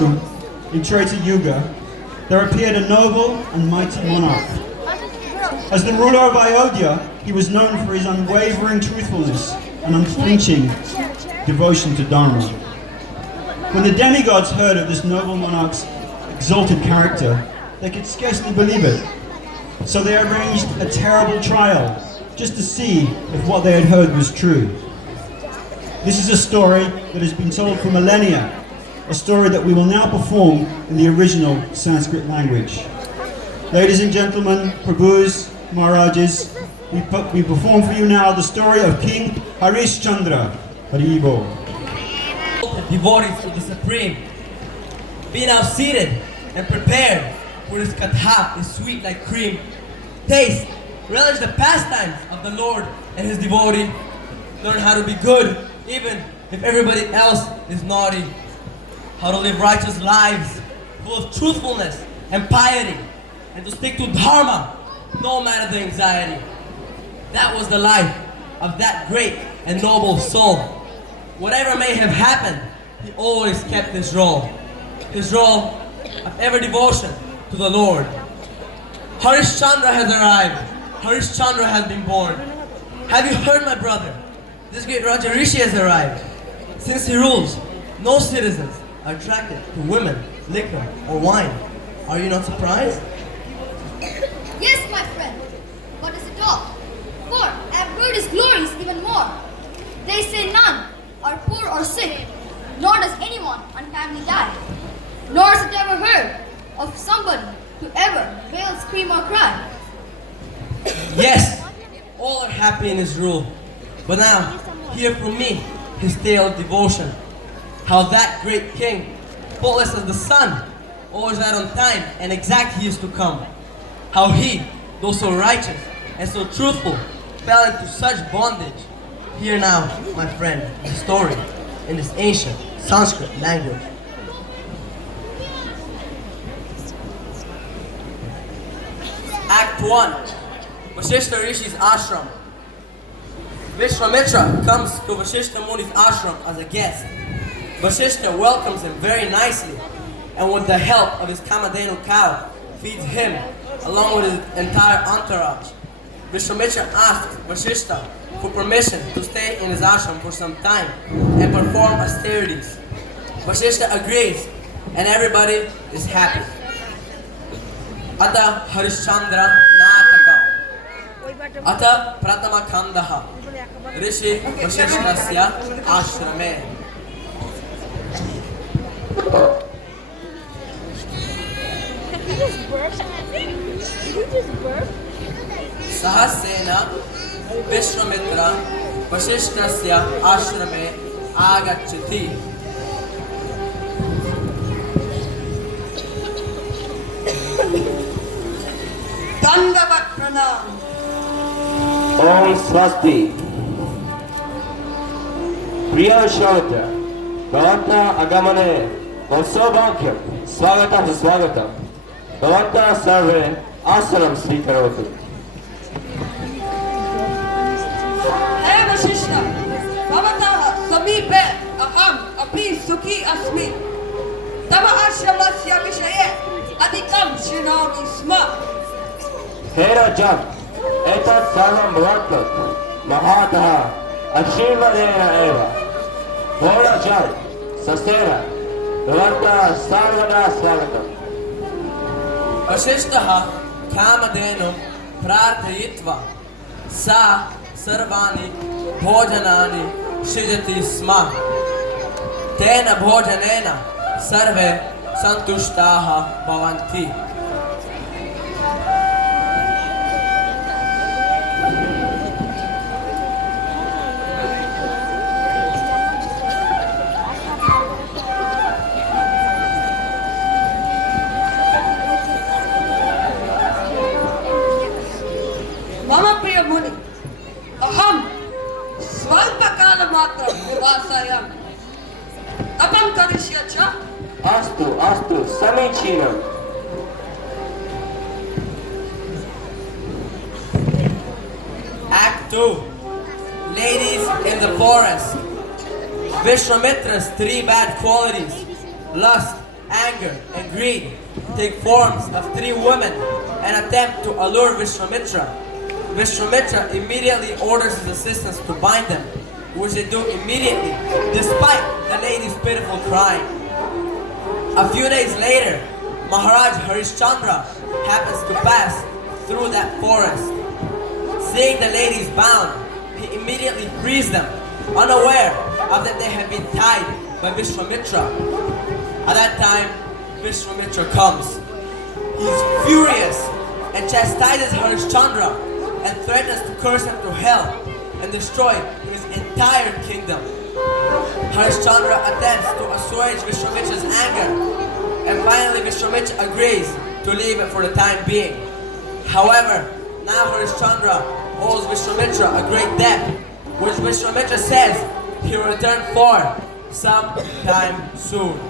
In Treta Yuga, there appeared a noble and mighty monarch. As the ruler of Ayodhya, he was known for his unwavering truthfulness and unflinching devotion to Dharma. When the demigods heard of this noble monarch's exalted character, they could scarcely believe it. So they arranged a terrible trial, just to see if what they had heard was true. This is a story that has been told for millennia, a story that we will now perform in the original Sanskrit language. Ladies and gentlemen, Prabhus, Maharajas, we perform for you now the story of King Harischandra. Hari Bol. Devotees of the Supreme, be now seated and prepared for this katha is sweet like cream. Taste, relish the pastimes of the Lord and His devotee. Learn how to be good even if everybody else is naughty. How to live righteous lives full of truthfulness and piety, and to stick to Dharma no matter the anxiety. That was the life of that great and noble soul. Whatever may have happened, he always kept his role of ever devotion to the Lord. Harischandra has arrived. Harischandra has been born. Have you heard, my brother? This great Raja Rishi has arrived. Since he rules, no citizens are attracted to women, liquor, or wine. Are you not surprised? Yes, my friend. What is it all? For I have heard his glories even more. They say none are poor or sick, nor does anyone untimely die. Nor is it ever heard of somebody to ever wail, scream, or cry. Yes, all are happy in his rule. But now, hear from me his tale of devotion. How that great king, faultless as the sun, always right on time and exact he used to come. How he, though so righteous and so truthful, fell into such bondage. Hear now, my friend, the story in this ancient Sanskrit language. Act 1. Vasishta Rishi's ashram. Vishwamitra comes to Vasishta Muni's ashram as a guest. Vasishta welcomes him very nicely, and with the help of his Kamadhenu cow, feeds him along with his entire entourage. Vishwamitra asks Vasishta for permission to stay in his ashram for some time and perform austerities. Vasishta agrees, and everybody is happy. Ata Harischandra Nataka. Ata Pratama Kandaha. Rishi Vasishtasya Ashrame. Sahasena Vishwamitra Vasishtasya Ashrame Agachati. Dandavat pranam. Om Swasti. Priya Vishwamitra, Bhavanta Agamane, Vatsavakyam, Swagatam Swagatam, Bhavanta Sarve Asaram Srikarotu. Hey Vasishta, Bhavataha Samipe Aham Api Sukhi Asmi. Tava ashramasya vishaye adhikam shrinomi sma. Hey Rajan, Etat Sarvam Bhavatvat, Mahataha, Ashirvadena Eva. Hora Jai, Sasera, Bhavanta Sarvada Swagatam. Vasishtaha Kamadhenu Prarthayitva Sa Sarvani Bhojanani Shijati Sma. Tena Bhojanena Sarve Santushtaha Bhavanti. Mama Priya Muni, Aham Svalpakala Matra Nivasayam. Apam Karishyacha. Astu, Samichinam. Act 2. Ladies in the forest. Vishwamitra's 3 bad qualities: lust, anger, and greed, take forms of 3 women and attempt to allure Vishwamitra. Vishwamitra immediately orders his assistants to bind them, which they do immediately, despite the lady's pitiful crying. A few days later, Maharaj Harischandra happens to pass through that forest. Seeing the ladies bound, he immediately frees them, unaware of that they have been tied by Vishwamitra. At that time, Vishwamitra comes. He's furious and chastises Harischandra and threatens to curse him to hell and destroy his entire kingdom. Harischandra attempts to assuage Vishwamitra's anger, and finally Vishwamitra agrees to leave it for the time being. However, now Harischandra owes Vishwamitra a great debt, which Vishwamitra says he will return for sometime soon.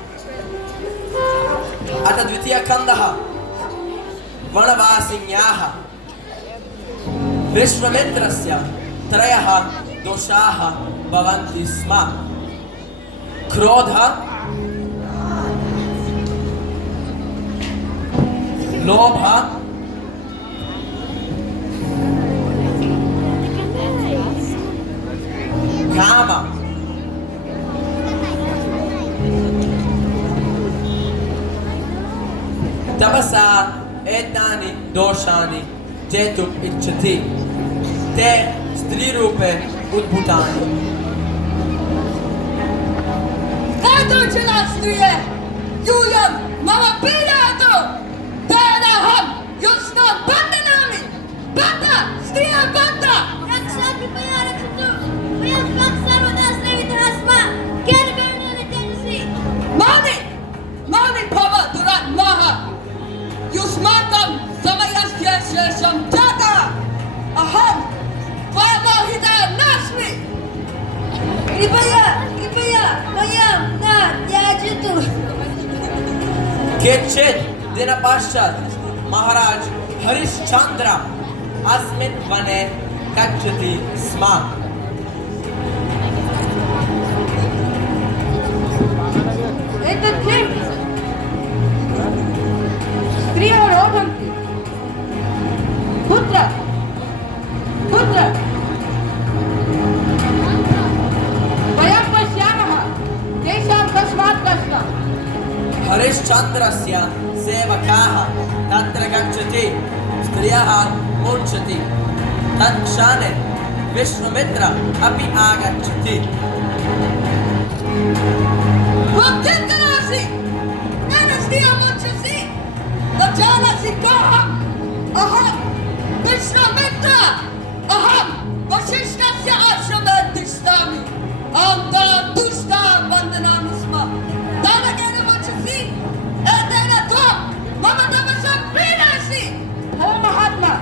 Ata Dvitiya Kandaha Vanavasinyaha Vishwamitrasya Trayaha Doshaha Bhavanti Sma Krodha Lobha Kama Tapasa etani doshani jetum ichati te strirupe udbhutani. Eto chalastriye yuyam mama pilato tenaham yusno bandanami bata striya bata Raksha Kripaya Rakshatu Vayam Kam Sarvada Srevitahasma Kyan Karna Nityamsi Mani Bhava Durat Maha Yusmakam Samayasya Shesham Jata Aham Vayamohita Nasmi Kripaya Vayam Na Yajitu Kitchit Dinapashat Maharaj Harischandra Asmin Vane Kachati Sma. Etat kim? Striya rodhanti Putra Vayam pashyamaha Tesham kasmat kashta Harishchandrasya sevakaha tatra gacchati striyaha munchati tatshane Vishwamitra api agacchati. Vaktintanasi Anastiya munchasi Najanasi kaham Aham Vishwamitra Aham Vasishtasya ashrama tishtami Amta tushta vandanami sma Danagena munchasi Etena tom Mama tamasam prinasi O Mahatma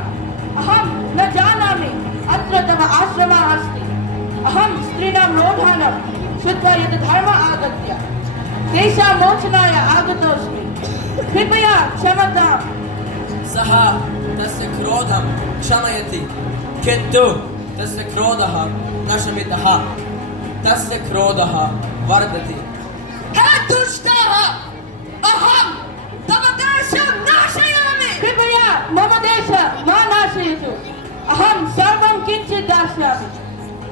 Aham najanami Atra tava ashrama asti Aham strinam rodhanam Shudha yad dharma agatya Desha mochanaya agatosmi Kripaya ksamatam Saha tasya krodham kshamayati kintu tasya krodhaha nashamitaha tasya krodhaha vardati. Hey dushtaha Aham tava desham nashayami Kripaya mama desha ma nashayatu Aham sarvam kinchit dashyami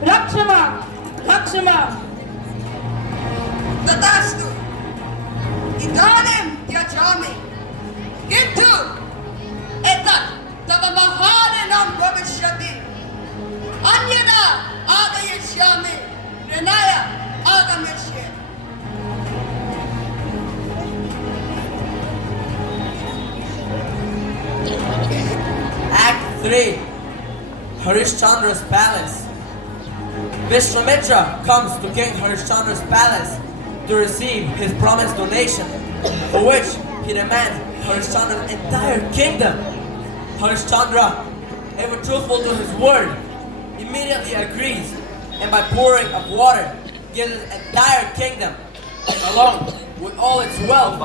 Rakshama Tatastu Idanim tyajami Kintu Etat tava maharanam bhavishyati Anyada agayashyami Renaya agamishye. Act 3. Harishchandra's Palace. Vishwamitra comes to King Harishchandra's palace to receive his promised donation, for which he demands Harishchandra's entire kingdom. Harishchandra, ever truthful to his word, immediately agrees, and by pouring of water, gives his entire kingdom, along with all its wealth,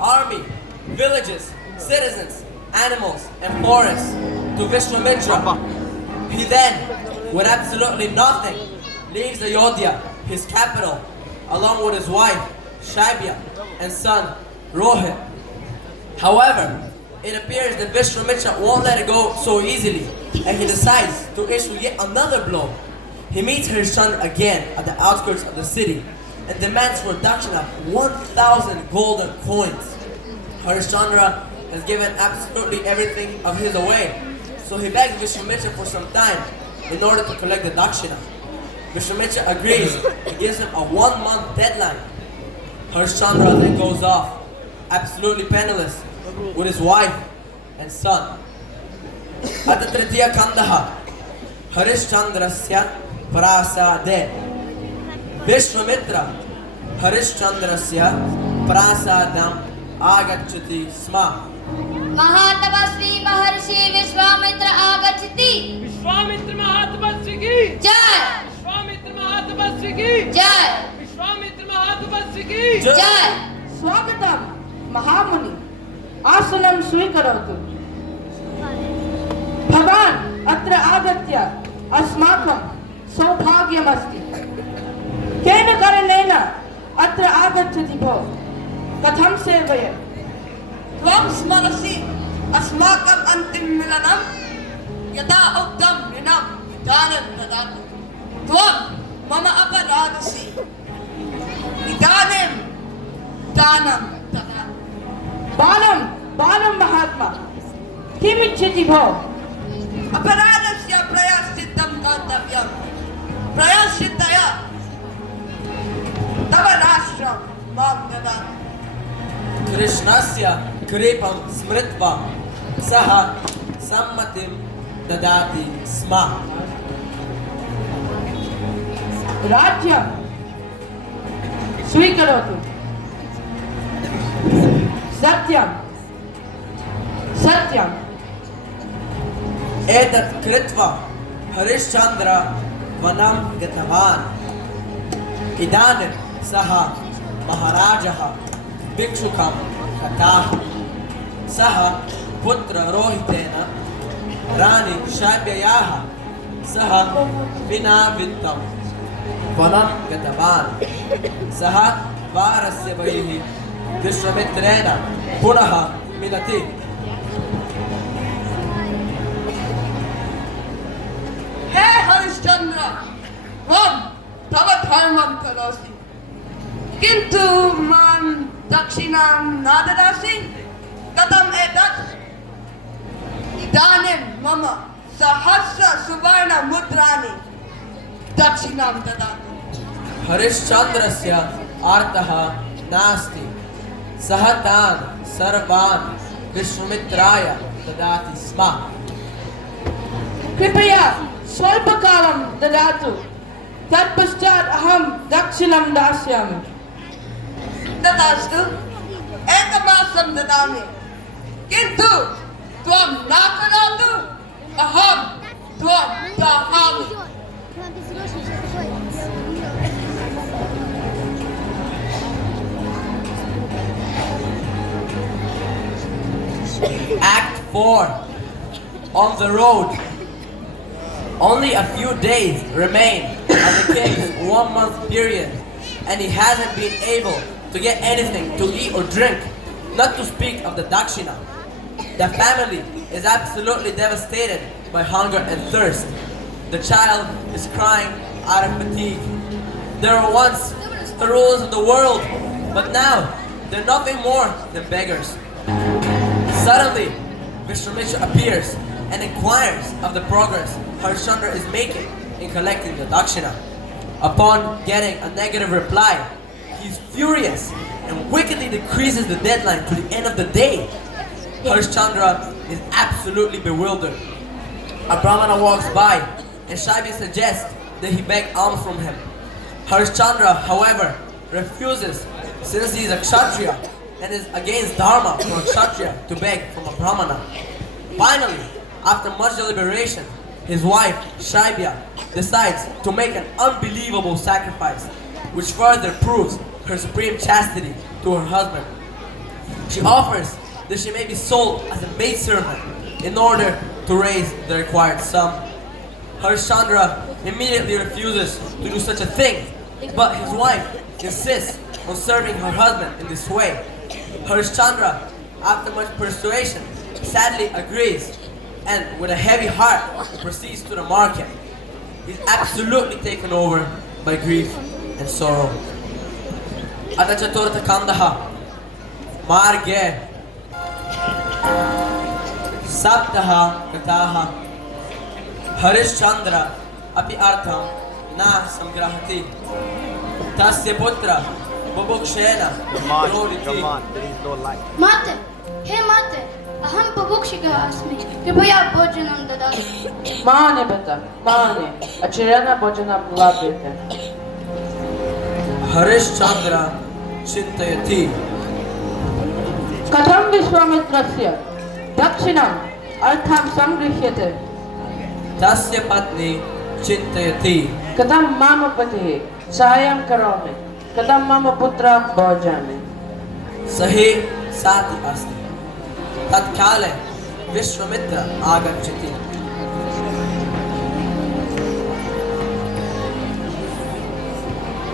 army, villages, citizens, animals, and forests, to Vishwamitra. He then, with absolutely nothing, leaves Ayodhya, his capital, along with his wife, Shaibya, and son, Rohit. However, it appears that Vishwamitra won't let it go so easily, and he decides to issue yet another blow. He meets Harischandra again at the outskirts of the city and demands for dakshina 1,000 golden coins. Harischandra has given absolutely everything of his away, so he begs Vishwamitra for some time in order to collect the dakshina. Vishwamitra agrees and gives him a 1-month deadline. Harischandra then goes off, absolutely penniless, with his wife and son. At the Tritiya Kandaha, Harishchandrasya prasade. Vishwamitra Harishchandrasya prasadam agachati sma. Mahatapasvi Maharshi Vishwamitra Agachati. Vishwamitra महातपस्वी की Jai! Vishwamitra महातपस्वी की Jai! Vishwamitra महातपस्वी की Jai! स्वागतम महामुनि आसनं स्वीकरोतु भवान् अत्र आगत्य अस्माकं सौभाग्यमस्ति केन कारणेन अत्र आगच्छति भो कथं सेवये त्वं स्मरसि अस्माकम् अन्तिममिलनं यदा उक्तं ऋणं दानं ददातु त्वं मम अपराधसि इदानीं दानं ददातु बालं महात्मा किमिच्छति भो अपराधस्य प्रायश्चित्तं कर्तव्यं प्रायश्चित्तया तव राष्ट्रं मां ददातु Krishnasya kripam smritva saha sammatim dadati sma. राज्यं स्वीकरोतु सत्यं सत्यं Etat kritva Harishchandra vanam gatavan. Idanim saha maharajaha bhikshukam kataha. Saha putra rohitena rani shabyayaha. Saha vinavittam vanam gatavan. Saha varasya vaihi Vishwamitrena punaha milati. हे हरिश्चंद्र हम तव धर्मं करोसि किन्तु मां दक्षिणां न ददासि कथम् एतत् इदानीं मम सहस्र सुवर्ण मुद्राणि दक्षिणां ददातु हरिश्चंद्रस्य अर्थः नास्ति सः तान् सर्वान् विश्वामित्राय ददाति स्म. कृपया स्वल्पकालं ददातु तत्पश्चात् अहं दक्षिणं दास्यामि तथास्तु एकमासं ददामि किन्तु त्वं न करोतु अहं त्वं दहामि Act 4. On the road. Only a few days remain of the king's 1-month period, and he hasn't been able to get anything to eat or drink, not to speak of the dakshina. The family is absolutely devastated by hunger and thirst. The child is crying out of fatigue. They were once the rulers of the world, but now they're nothing more than beggars. Suddenly, Vishwamitra appears and inquires of the progress Harischandra is making in collecting the dakshina. Upon getting a negative reply, he's furious and wickedly decreases the deadline to the end of the day. Harischandra is absolutely bewildered. A brahmana walks by and Shaibi suggests that he beg alms from him. Harischandra, however, refuses since he is a kshatriya and is against dharma for a kshatriya to beg from a brahmana. Finally, after much deliberation, his wife, Shaibya, decides to make an unbelievable sacrifice, which further proves her supreme chastity to her husband. She offers that she may be sold as a maidservant in order to raise the required sum. Harischandra immediately refuses to do such a thing, but his wife insists on serving her husband in this way Harischandra, after much persuasion, sadly agrees and with a heavy heart proceeds to the market. He's absolutely taken over by grief and sorrow. Ada chaturtha kandaha marge saptaha kataha Harischandra api artham na samgrahati tasya putra bubukshena roditi. Mate, हे माते, अहम बुभुक्षितः अस्मि, कृपया भोजनं ददातु। Mane beta, mane, achirana bhojanam labhyate. Harischandra chintayati Katham Vishwamitrasya dakshinam artham samgrihyate. tasya patni chintayati Katham mama patihi sahayam karomi. Katham mama putra bhojami. sahi sati asti tatkale Vishwamitra agachati.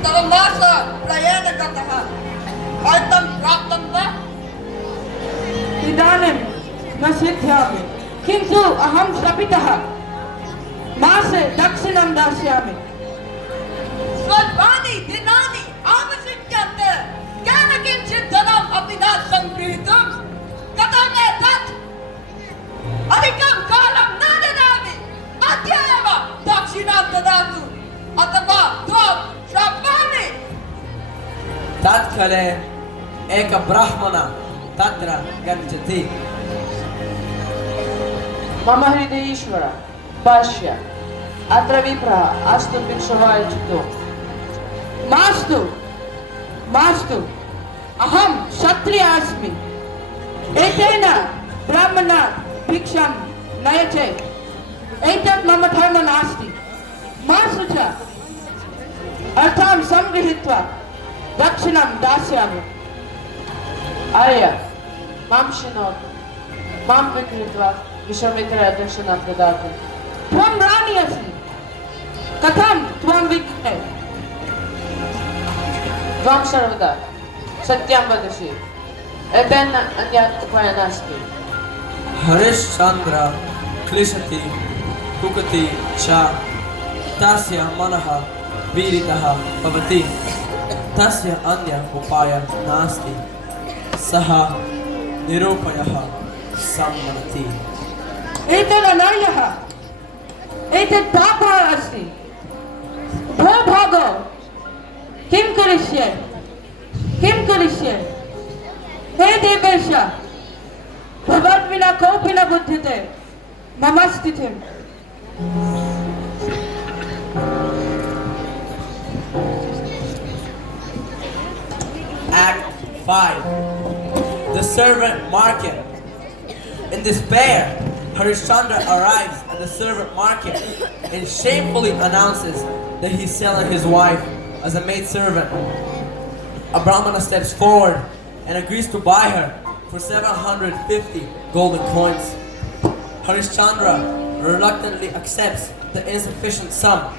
तव मास प्रयाण गतः अर्धं प्राप्तं वा इदानीं न सिद्ध्यामि किन्तु अहं शपितः मासे दक्षिणं दास्यामि स्वल्पानि दिनानि आवश्यक्यन्ते केन किञ्चित् धनम् अपि न सङ्गृहीतुं कथम् एतत् अधिकं कालं न ददामि अद्य एव दक्षिणां ददातु अथवा त्वं शपामि Tatkale eka brahmana tatra gachati. मम हृदय ईश्वर पश्य अत्र विप्रः अस्तु भिक्षुवाचितो मास्तु मास्तु अहं क्षत्रियः अस्मि एतेन ब्राह्मणः भिक्षां नयते एतत् मम धर्मः नास्ति मास्तु च अर्थां संगृहीत्वा दक्षिणं दास्यामि आर्य मां शृणोतु मां विकृत्वा विश्वामित्रः दक्षिणां ददातु त्वं राणी अस्मि कथं त्वं विज्ञे त्वं सर्वदा सत्यं वदसि एतेन अन्यत् उपायः नास्ति Harischandra klishati kukati cha tasya manaha viritaha bhavati tasya anya upaya nasti saha nirupayaha sammanati. एतत् अनार्यः एतत् पापः अस्ति भो भागो किं करिष्ये हे देवेश भवद्विना कोऽपि न बुध्यते मम स्थितिम् Act 5. The servant market. In despair, Harischandra arrives at the servant market and shamefully announces that he's selling his wife as a maidservant. A brahmana steps forward and agrees to buy her for 750 golden coins. Harischandra reluctantly accepts the insufficient sum,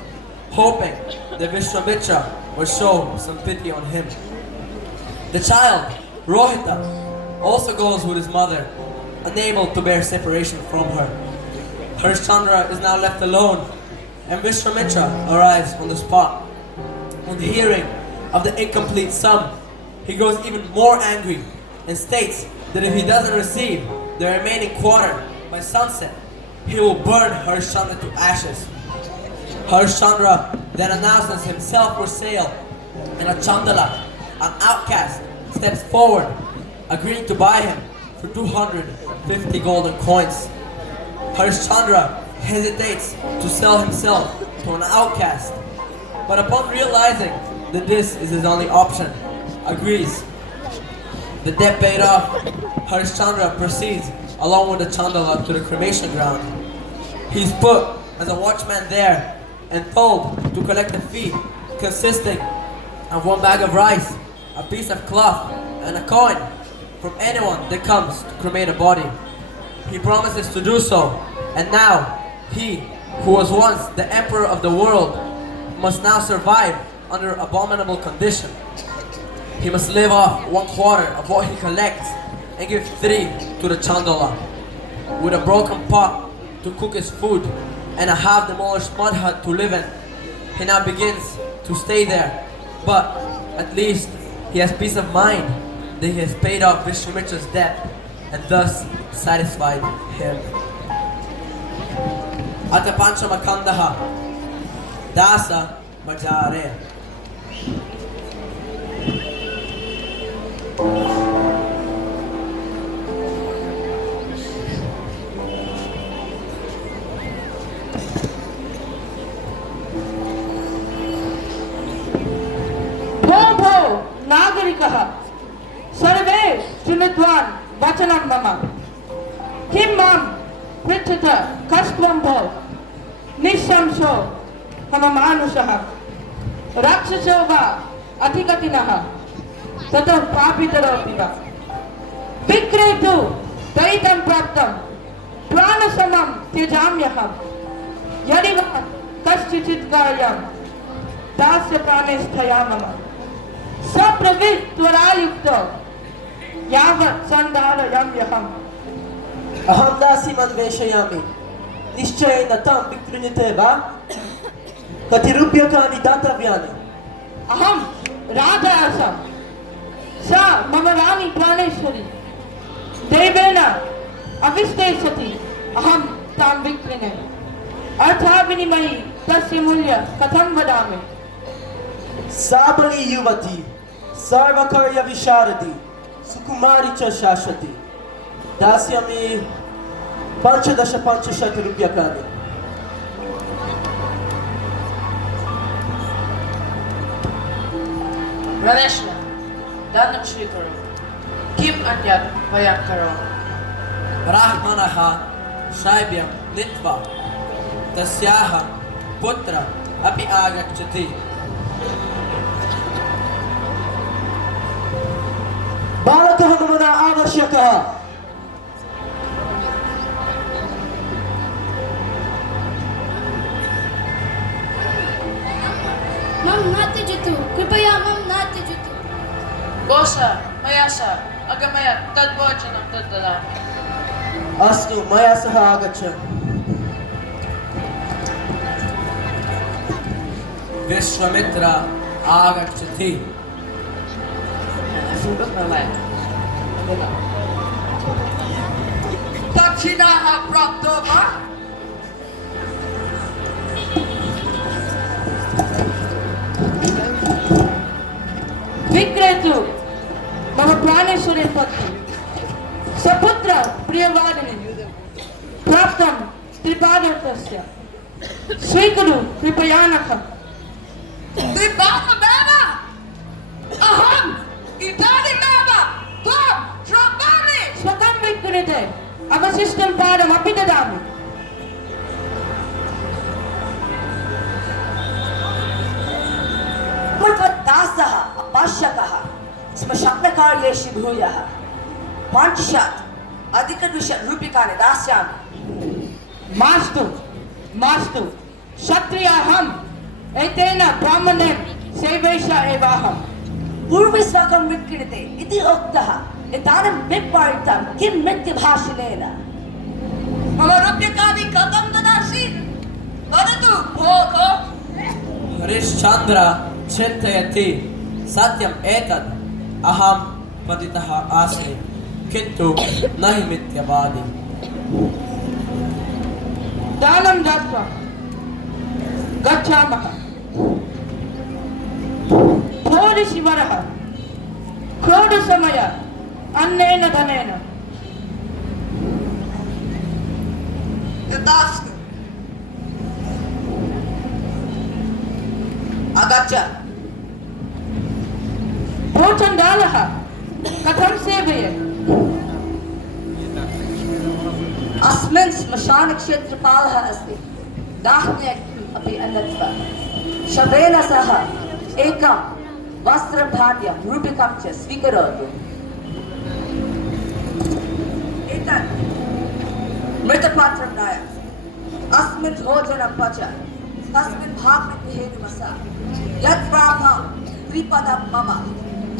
hoping that Vishwamitra will show some pity on him. The child, Rohita, also goes with his mother, unable to bear separation from her. Harischandra is now left alone, and Vishwamitra arrives on the spot. On hearing of the incomplete sum, he grows even more angry and states that if he doesn't receive the remaining quarter by sunset, he will burn Harischandra to ashes. Harischandra then announces himself for sale, and a Chandala, an outcast, steps forward, agreeing to buy him for 250 golden coins. Harischandra hesitates to sell himself to an outcast, but upon realizing that this is his only option, agrees. The debt paid off, Harischandra proceeds along with the Chandala to the cremation ground. He's put as a watchman there and told to collect a fee consisting of 1 bag of rice, a piece of cloth, and a coin from anyone that comes to cremate a body. He promises to do so, and now he, who was once the emperor of the world, must now survive under abominable condition. he must live off 1/4 of what he collects and give 3 to the chandala. With a broken pot to cook his food and a half-demolished mud hut to live in, he now begins to stay there. But at least he has peace of mind that he has paid off Vishwamitra's debt and thus satisfied him. Ata Panchamakandaha Dasa Majare. भो नागरिकः सर्वे शृण्वन् वचनं मम किं मां पृच्छत कस्त्वं भो निःशंसो हम मानुषः राक्षसो वा अधिगतिनः ततः पापितरोऽपि वा विक्रेतु दयितं प्राप्तं प्राणसमं त्यजाम्यहं यदि वा कस्यचित् कार्यं दास्य प्राणेस्थया मम सप्रवृत्त्वरायुक्तो यावत् सन्धारयाम्यहम् अहं दासीमन्वेषयामि निश्चयेन तं विक्रीणीते वा कति रूप्यकाणि दातव्यानि अहं राजा आसम् सा मम रानी प्राणेश्वरी देवेन अविष्टे सति अहं तां विक्रीणे अर्थाविनिमयी तस्य मूल्यं कथं वदामि साबली युवती सर्वकार्यविशारदी सुकुमारी च शाश्वती दास्यामि 15 रूप्यकाणि प्रवेश्य दानं स्वीकरोमि किम् अन्यत् वयं करोमि ब्राह्मणः शैव्यं नीत्वा तस्याः पुत्रः अपि आगच्छति बालकः मम न आवश्यकः मम न त्यजतु कृपया मम न त्यजतु कोश मया सह अगमय तद्वचनं तद्ददामि अस्तु मया सह आगच्छ विश्वामित्र आगच्छति दक्षिणाः प्राप्तो वा विक्रेतु मम प्राणेश्वरी पत्नी सपुत्र प्रियवादिनी प्राप्तं त्रिपादर्थस्य स्वीकुरु कृपया नख त्रिपादमेव अहम् इदानीमेव त्वां श्रावयामि स्वकं विक्रीते अवशिष्टं पादमपि ददामि दासः अपश्यकः श्मशानकार्येषु भूयः 500 अधिकरूप्यकाणि दास्यामि मास्तु मास्तु क्षत्रियहम् एतेन ब्राह्मणेन सेवैषा एवाहम् पूर्वे स्वकं विक्रीणीते इति उक्तः इदानीं विपरीतं किं मिथ्यभाषणेन मम रूप्यकाणि कथं ददासि वदतु भोः हरिश्चन्द्र चिन्तयति सत्यम् एतत् अहं पतितः आस्मि किन्तु न हि मिथ्यावादी दानं दत्त्वा गच्छामः भोरिशिवरः क्रोधसमय अन्नेन धनेन तथास्तु आगच्छ भोचण्डालः कथं सेवयेत् अस्मिन् श्मशानक्षेत्रपालः अस्ति दाह्यम् अपि अन्नत्वा शवेन सह एकं वस्त्रधान्यं रूप्यकं च स्वीकरोतु एतत् मृतपात्रं नय अस्मिन् भोजनं पच तस्मिन् भागमिति हेतुमसा यत् ब्राह्मणं त्रिपदं मम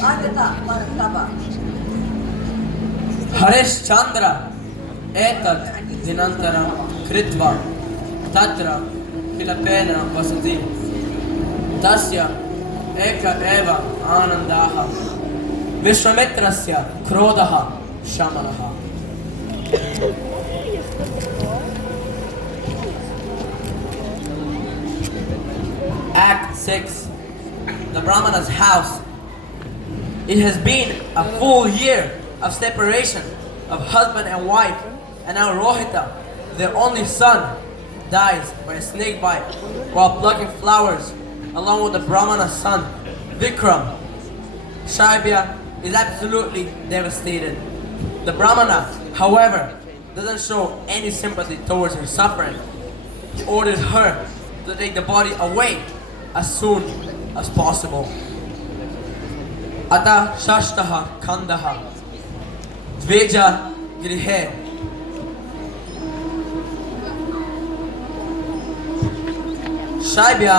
आगता परतप Harischandra etat dinantaram kritva tatra Filipena vasati tasya eka eva anandaha Vishwamitrasya krodaha shamanaha. Act 6. The Brahmana's house. It has been a full year of separation of husband and wife, and now Rohita, their only son, dies by a snake bite while plucking flowers along with the Brahmana's son, Vikram. Shaibya is absolutely devastated. The Brahmana, however, doesn't show any sympathy towards her suffering. He orders her to take the body away as soon as possible. Ata shashtaha kandaha dveja grihe Shaibya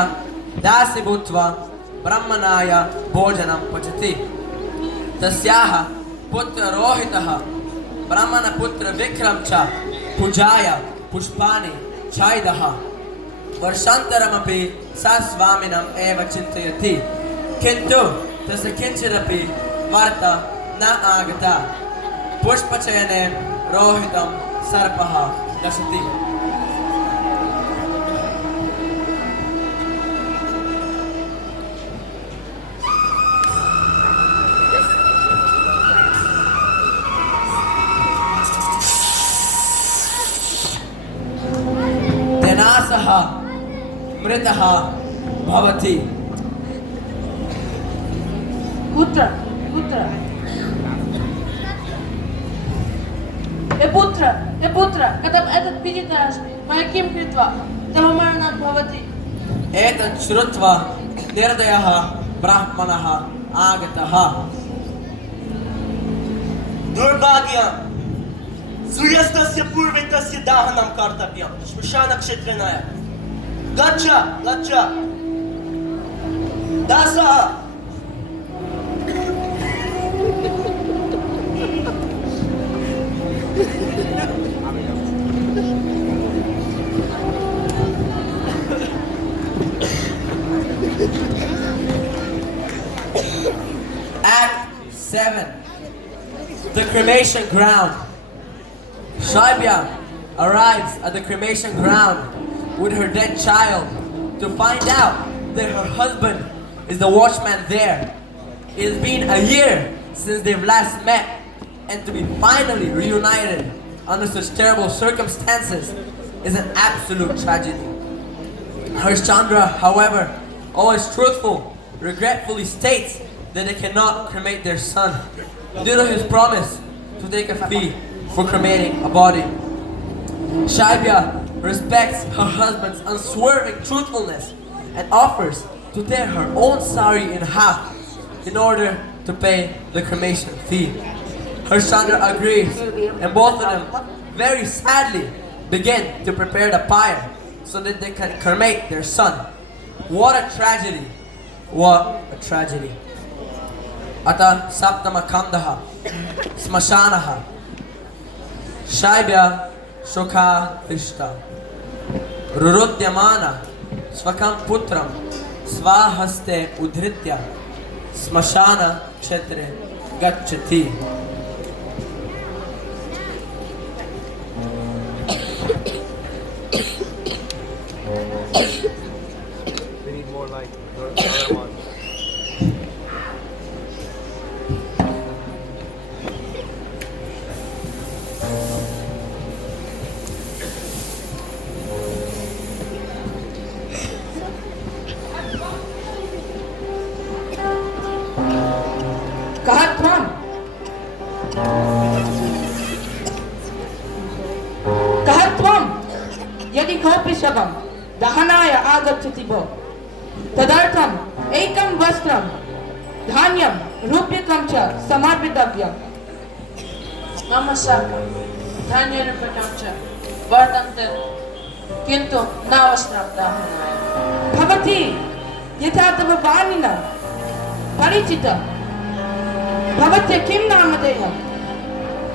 dasi bhutva brahmanaya bhojanam pachati tasyaha putra rohitaha brahmana putra vikram cha pujaya pushpani chaidaha varshantaramapi sa swaminam eva chintayati kintu tasya kinchirapi varta na agata pushpachayane rohitam sarpaha dasati. Tenasaha mritaha bhavati. Putra, putra, kadam etat pijitashmi, maya kritva, tavamarnam bhavati. Etat shrutva nirdayaha brahmanaha agataha. Durvagya Suryastasya purvitasya dahanam kartavyam Shmashana kshetranaya Gacha Dasaha Act 7. The cremation ground. Shaibya arrives at the cremation ground with her dead child to find out that her husband is the watchman there. It has been a year since they've last met, and to be finally reunited under such terrible circumstances is an absolute tragedy. Harischandra, however, always truthful, regretfully states that they cannot cremate their son due to his promise to take a fee for cremating a body. Shaibya respects her husband's unswerving truthfulness and offers to tear her own sari in half in order to pay the cremation fee. Harischandra agrees, and both of them very sadly begin to prepare the pyre so that they can cremate their son. What a tragedy! What a tragedy! Ata saptama kandaha smashanaha Shaibya shokha ishta rurudyamana svakam putram svahaste udhritya smashana kshetre gacchati. We need more like the other one. Kahatvam yadi kopi shabam dahanaya agachati bo tadartham ekam vastram dhanyam rupyakam cha samarpitavyam. Mama saka dhanya rupyakam cha vardante kintu navastram dahanaya bhavati yatha tava vanina parichita भवत्य किं नामधेयम्?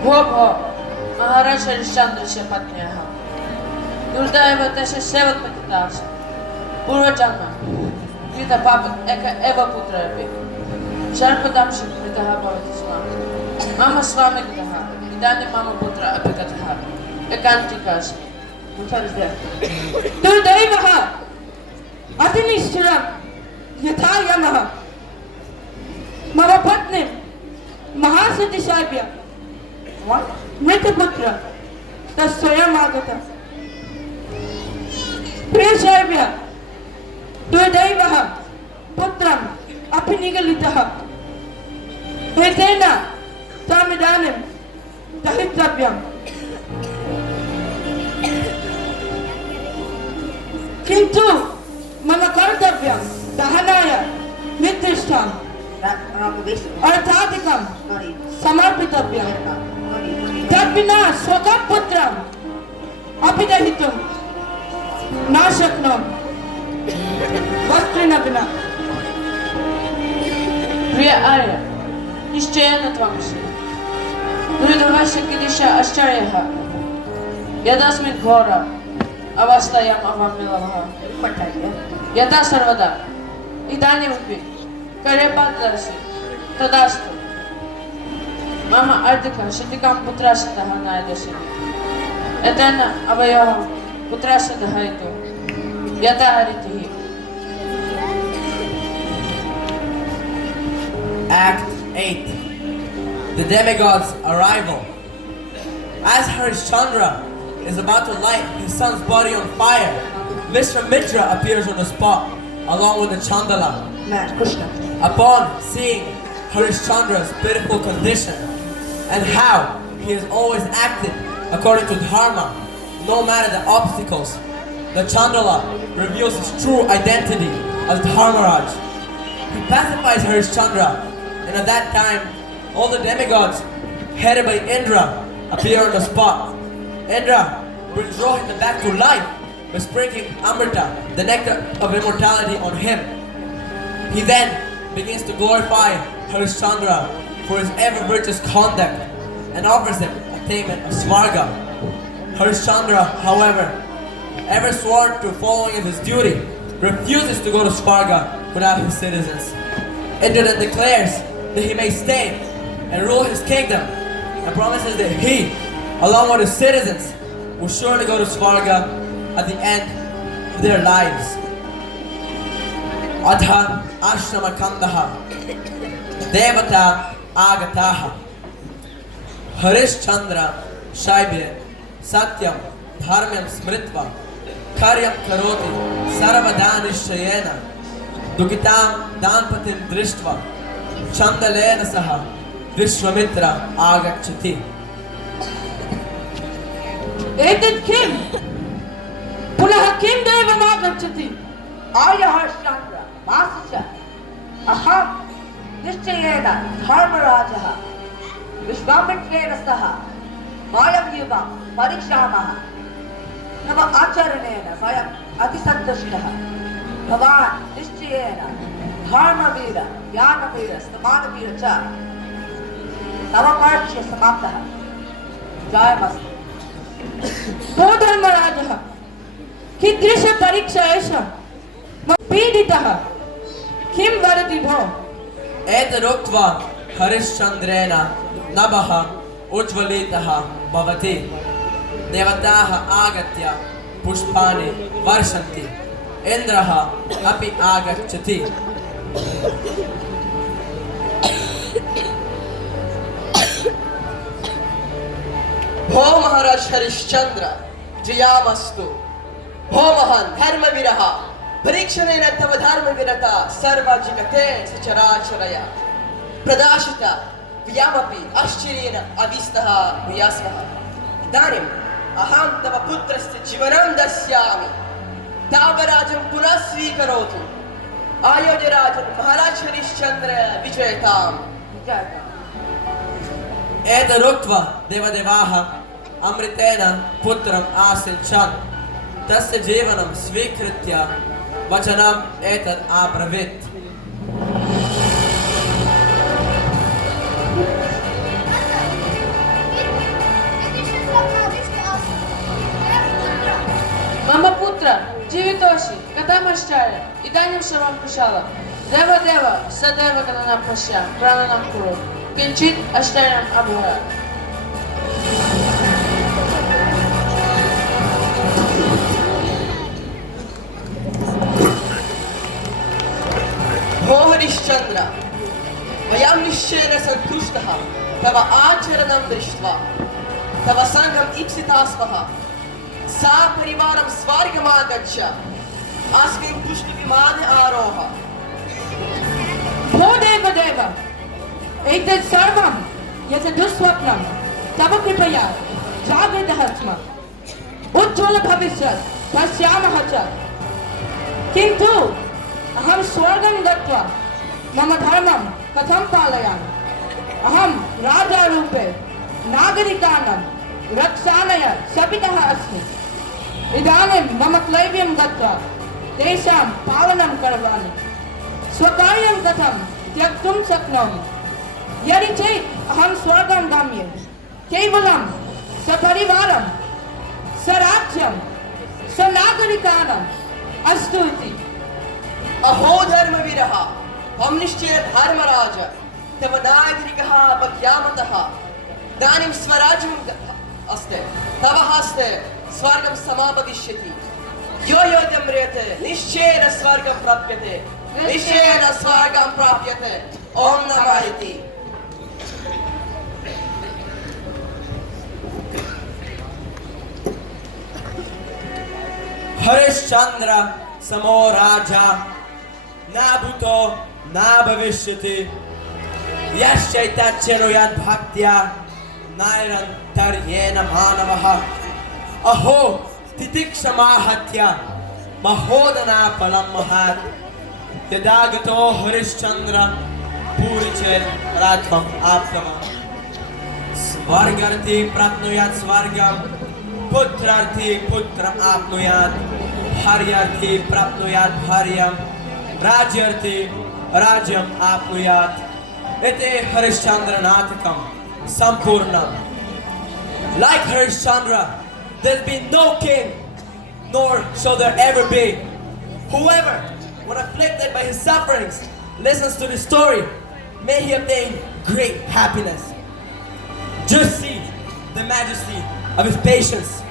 भो भो महाराज हरिश्चन्द्रस्य पत्न्याः दुर्दैव तस्य सेवकपतिता आसीत् पूर्वजन्म कृतपाप एक एव पुत्रः अपि सर्पदंशः कृतः भवति स्म मम स्वामी गतः इदानीं मम पुत्रः अपि गतः एकान्तिका अस्मि दुर्दैवः अतिनिष्ठुरं यथा यमः मम पत्नी महासतिशाभ्य मृतपुत्र तत्स्वयम् आगतः प्रियशाभ्य दुर्दैवः पुत्रम् अपि निगलितः एतेन तामिदानीं दहितव्यम् किन्तु मम कर्तव्यं दहनाय निर्दिष्टम् अर्थाधिकं समर्पितव्यं तद्विना स्वकं पुत्रम् अपि दहितुं न शक्नोमि वस्त्रेण विना प्रिय आर्य निश्चयेन त्वमसि दुर्दैवस्य कीदृश आश्चर्यः यदस्मिन् घोर अवस्थायाम् अहं मिलवः यथा सर्वदा इदानीमपि कार्यपात्रस्य तदास्तु मम अर्धकः शतिकां पुत्रस्तः नायदस्यति एतेन अवयोः पुत्रस्य दहयितुं यथा रीतिः Act 8. The demigod's arrival. As Harischandra is about to light his son's body on fire, Vishwamitra appears on the spot, along with the Chandala. Upon seeing Harishchandra's pitiful condition and how he has always acted according to dharma, no matter the obstacles, the Chandala reveals his true identity as Dharmaraj. He pacifies Harishchandra, and at that time, all the demigods, headed by Indra, appear on the spot. Indra brings Rohita back to life by sprinkling Amrita, the nectar of immortality, on him. He then begins to glorify Harishchandra for his ever-virtuous conduct and offers him attainment of Svarga. Harishchandra, however, ever sworn to following his duty, refuses to go to Svarga without his citizens. Indra then declares that he may stay and rule his kingdom and promises that he, along with his citizens, will surely go to Svarga at the end of their lives. Adha ashrama kandaha devata agataha Harishchandra shaibye satyam dharmyam smritva karyam karoti sarvadhanishayena dukitam danpatim drishtva Chandalena saha Vishwamitra agachati. एतत् किम्? पुनः किं दैवम् आगच्छति? आर्य हरिश्चन्द्र मास्य अहं निश्चयेन धर्मराजः विश्वामित्रेण सह वयं युवं परीक्षामः तव आचरणेन वयम् अतिसन्तुष्टः भवान् निश्चयेन धर्मवीर ज्ञानवीर समानवीर च तव कार्य समाप्तः जयमस्तु भो धर्मराजः कीदृश परीक्षा एषा पीडितः किं वदति भो एतदुक्त्वा हरिश्चन्द्रेण नभः उज्ज्वलितः भवति देवताः आगत्य पुष्पाणि वर्षन्ति इन्द्रः अपि आगच्छति भो महाराज हरिश्चंद्र जयामस्तु भो महान धर्मवीरः परीक्षणेन तव धर्मवीरता सर्वजिगते सचराचरय प्रदाशित वयमपि आश्चर्येण अविस्तः भूयास्मः इदानीम् अहं तव पुत्रस्य जीवनं दास्यामि तावराजं पुनः स्वीकरोतु आयोजराजन् महाराज हरिश्चन्द्र विजयताम् एतदुक्त्वा देवदेवाः अमृतेन पुत्रम् आसिञ्चन् तस्य जीवनं स्वीकृत्य वचनम् एतत् अब्रवीत् Putra, Jivitoshi, Katamashtarya, Idanyam Shavam Kushala, Deva Deva, Sadeva Gananam Pashyam, Prananam Kuru, Kinchit Ashtaryam Abhara. भो हरिश्चंद्र वयं निश्चयेन सन्तुष्टः तव आचरणं दृष्ट्वा तव सङ्गम् ईप्सितास्मः सा परिवारं स्वर्गमागच्छ अस्मिन् पुष्पविमाने आरोह भो देव देव एतत् सर्वं यत् दुःस्वप्नं तव कृपया जागृतः स्म उज्ज्वलभविष्यत् पश्यामः च किन्तु अहं स्वर्गं गत्वा मम धर्मं कथं पालयामि अहं राजारूपे नागरिकाणां रक्षाय शपितः अस्मि इदानीं मम क्लैव्यं गत्वा तेषां पालनं करोमि स्वकार्यं कथं त्यक्तुं शक्नोमि यदि चेत् अहं स्वर्गं गम्ये केवलं सपरिवारं स्वराज्यं स्वनागरिकाणाम् अस्तु इति अहो धर्मवीरः हम निश्चय धर्मराज तव नागरिकः अपज्ञामतः इदानीं स्वराज्यम् अस्ति तव हस्ते स्वर्गं समापविष्यति यो तं म्रियते निश्चयेन स्वर्गं प्राप्यते निश्चयेन स्वर्गं प्राप्यते ॐ नमः इति हरिश्चंद्र समो राजा न भूतो न भविष्यति यश्चैतच्चनो यद्भक्त्या नैरन्तर्येण मानवः अहो तितिक्षमाहत्य महोदनाफलं महत् यदा गतो हरिश्चंद्र पूरि चेत् राज्यम् आप्तवान् स्वर्गार्थी प्राप्नुयात् स्वर्गं पुत्रार्थी पुत्रम् आप्नुयात् भार्यार्थी प्राप्नुयात् भार्यां राज्यार्थी राज्यम् आप्नुयात् इति हरिश्चन्द्रनाटकं सम्पूर्णम्. Like Harischandra, there's been no king, nor shall there ever be. Whoever, when afflicted by his sufferings, listens to the story, may he obtain great happiness. Just see the majesty of his patience.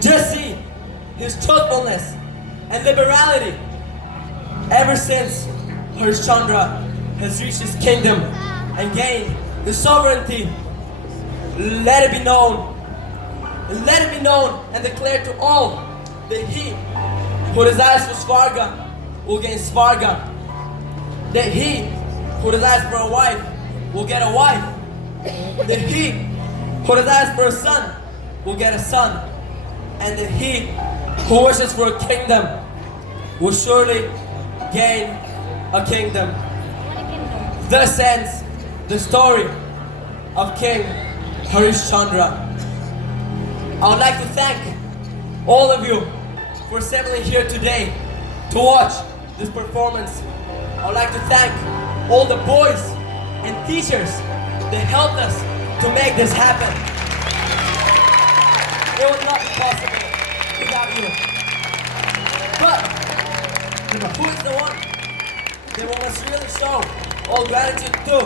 Just see his truthfulness and liberality. Ever since Harishchandra has reached his kingdom and gained the sovereignty, let it be known and declared to all that he who desires for Svarga will gain Svarga, that he who desires for a wife will get a wife, that he who desires for a son will get a son, and that he who wishes for a kingdom will surely gain a kingdom. Thus ends the story of King Harishchandra. I would like to thank all of you for assembling here today to watch this performance. I would like to thank all the boys and teachers that helped us to make this happen. It would not be possible without you. But who is the one that we must really show all gratitude to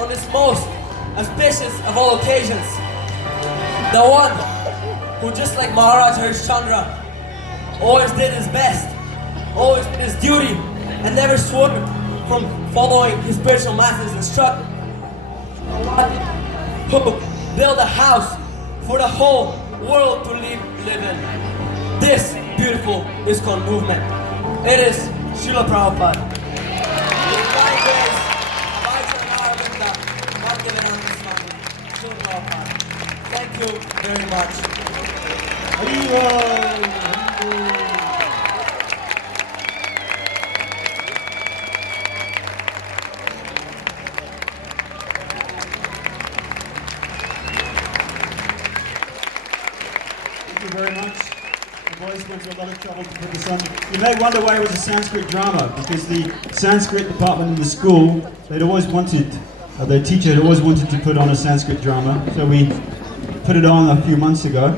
on this most auspicious of all occasions? The one who, just like Maharaj Harishchandra, always did his best, always did his duty, and never swerved from following his spiritual master's instruction. Who built a house for the whole world to live in. This beautiful ISKCON movement. It is Srila Prabhupada. With kind grace, Harischandra, Bhaktivedanta Swami, Srila Prabhupada. Thank you very much. Thank you very much. The boys went to a lot of trouble to put this on. You may wonder why it was a Sanskrit drama, because the Sanskrit department in the school, they'd always wanted, their teacher had always wanted to put on a Sanskrit drama, so we put it on a few months ago.